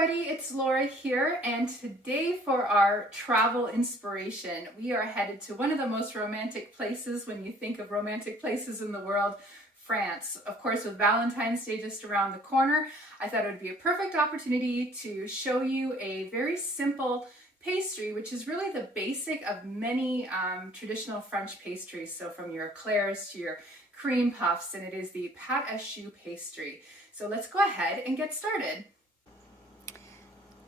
everybody, it's Laura here, and today for our travel inspiration, we are headed to one of the most romantic places when you think of romantic places in the world, France. Of course, with Valentine's Day just around the corner, I thought it would be a perfect opportunity to show you a very simple pastry, which is really the basic of many traditional French pastries. So from your eclairs to your cream puffs, and it is the pâte à choux pastry. So let's go ahead and get started.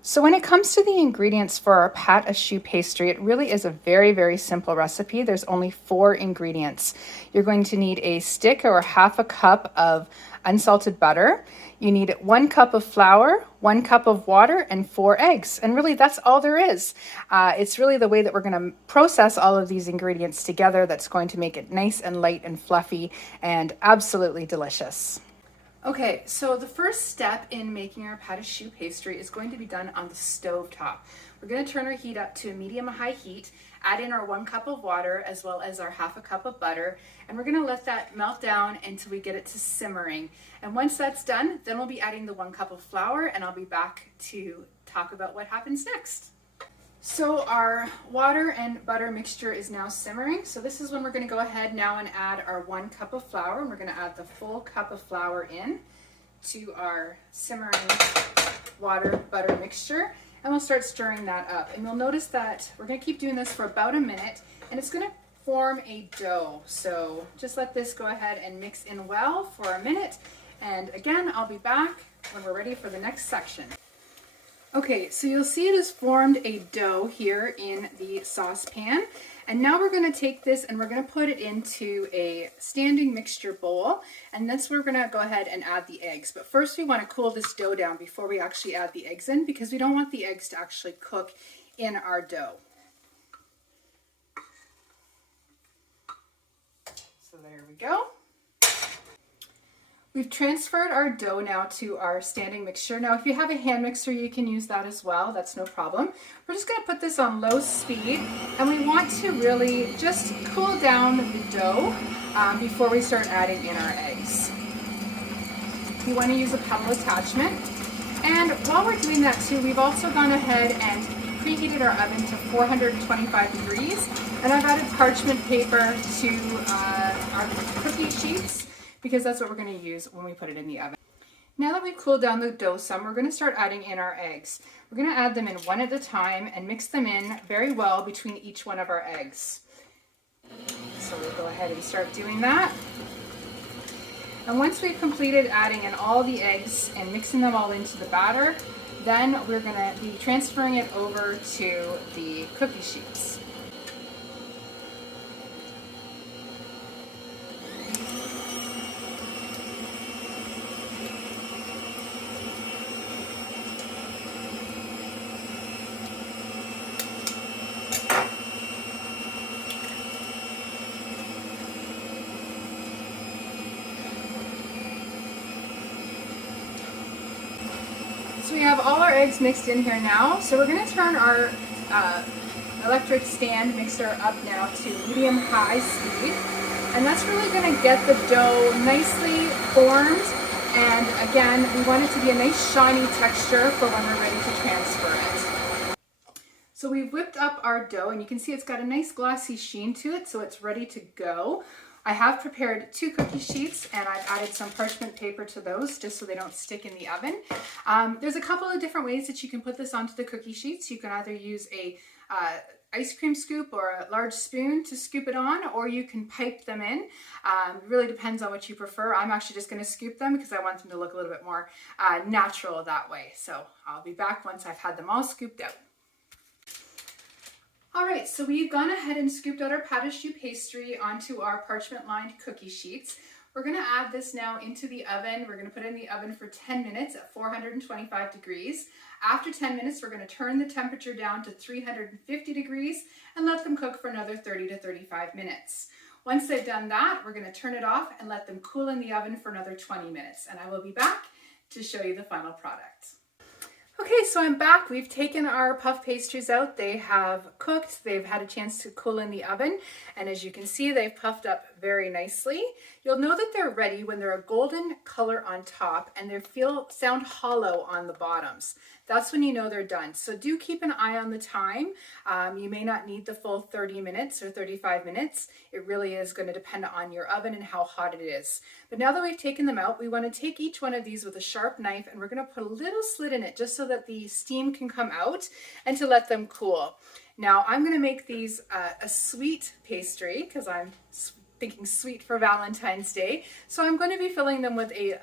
So when it comes to the ingredients for our pâte à choux pastry, it really is a very, very simple recipe. There's only 4 ingredients. You're going to need a stick or half a cup of unsalted butter. You need 1 cup of flour, 1 cup of water, and 4 eggs. And really that's all there is. It's really the way that we're going to process all of these ingredients together that's going to make it nice and light and fluffy and absolutely delicious. Okay, so the first step in making our pâte à choux pastry is going to be done on the stove top. We're going to turn our heat up to a medium-high heat, add in our 1 cup of water as well as our half a cup of butter, and we're going to let that melt down until we get it to simmering. And once that's done, then we'll be adding the 1 cup of flour, and I'll be back to talk about what happens next. So our water and butter mixture is now simmering. So this is when we're going to go ahead now and add our 1 cup of flour. And we're going to add the full cup of flour in to our simmering water butter mixture. And we'll start stirring that up. And you'll notice that we're going to keep doing this for about a minute, and it's going to form a dough. So just let this go ahead and mix in well for a minute. And again, I'll be back when we're ready for the next section. Okay, so you'll see it has formed a dough here in the saucepan, and now we're going to take this and we're going to put it into a standing mixture bowl, and that's where we're going to go ahead and add the eggs. But first we want to cool this dough down before we actually add the eggs in, because we don't want the eggs to actually cook in our dough. So there we go. We've transferred our dough now to our standing mixture. Now, if you have a hand mixer, you can use that as well. That's no problem. We're just going to put this on low speed, and we want to really just cool down the dough before we start adding in our eggs. You want to use a pebble attachment. And while we're doing that too, we've also gone ahead and preheated our oven to 425 degrees. And I've added parchment paper to our cookie sheets, because that's what we're going to use when we put it in the oven. Now that we've cooled down the dough some, we're going to start adding in our eggs. We're going to add them in one at a time and mix them in very well between each one of our eggs. So we'll go ahead and start doing that. And once we've completed adding in all the eggs and mixing them all into the batter, then we're going to be transferring it over to the cookie sheets. So we have all our eggs mixed in here now. So we're going to turn our electric stand mixer up now to medium-high speed. And that's really going to get the dough nicely formed. And again, we want it to be a nice shiny texture for when we're ready to transfer it. So we've whipped up our dough, and you can see it's got a nice glossy sheen to it, so it's ready to go. I have prepared 2 cookie sheets, and I've added some parchment paper to those just so they don't stick in the oven. There's a couple of different ways that you can put this onto the cookie sheets. You can either use a ice cream scoop or a large spoon to scoop it on, or you can pipe them in. It really depends on what you prefer. I'm actually just going to scoop them because I want them to look a little bit more natural that way. So I'll be back once I've had them all scooped out. All right, so we've gone ahead and scooped out our pâte à choux pastry onto our parchment-lined cookie sheets. We're going to add this now into the oven. We're going to put it in the oven for 10 minutes at 425 degrees. After 10 minutes, we're going to turn the temperature down to 350 degrees and let them cook for another 30 to 35 minutes. Once they've done that, we're going to turn it off and let them cool in the oven for another 20 minutes. And I will be back to show you the final product. Okay, so I'm back. We've taken our puff pastries out. They have cooked. They've had a chance to cool in the oven. And as you can see, they've puffed up very nicely. You'll know that they're ready when they're a golden color on top and they sound hollow on the bottoms. That's when you know they're done. So do keep an eye on the time. You may not need the full 30 minutes or 35 minutes. It really is going to depend on your oven and how hot it is. But now that we've taken them out, we want to take each one of these with a sharp knife and we're going to put a little slit in it just so that the steam can come out and to let them cool. Now I'm going to make these a sweet pastry because I'm thinking sweet for Valentine's Day. So I'm going to be filling them with a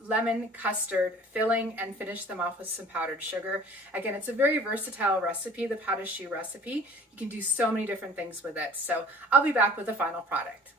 lemon custard filling and finish them off with some powdered sugar. Again, it's a very versatile recipe, the pâte à choux recipe. You can do so many different things with it. So I'll be back with the final product.